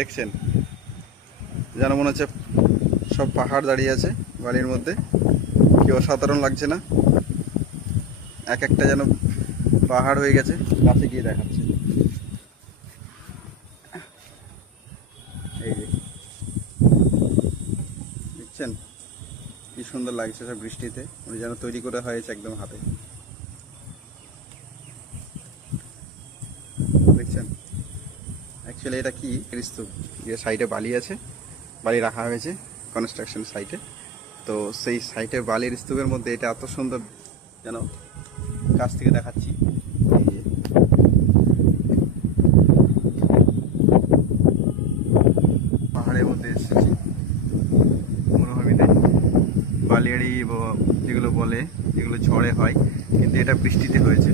দেখছেন, যেন মনে হচ্ছে সব পাহাড় দাঁড়িয়ে আছে বালির মধ্যে। কি অসাধারণ লাগছে না? এক একটা যেন পাহাড় হয়ে গেছে। কাছে গিয়ে দেখাচ্ছে, এই যে দেখছেন কি সুন্দর লাগছে সব বৃষ্টিতে। উনি যেন তৈরি করে হয়েছে একদম হাতে। দেখছেন অ্যাকচুয়ালি এটা কি স্তূপ, যে সাইডে বালি আছে, বালি রাখা হয়েছে কনস্ট্রাকশন সাইটে। তো সেই সাইটে বালির স্তূপের মধ্যে এটা এত সুন্দর, যেন কাছ থেকে দেখাচ্ছি। এই যে পাহাড়ের মধ্যে এসেছি মরুভূমিতে। বালিয়াড়ি যেগুলো বলে, যেগুলো ঝড়ে হয়, কিন্তু এটা বৃষ্টিতে হয়েছে।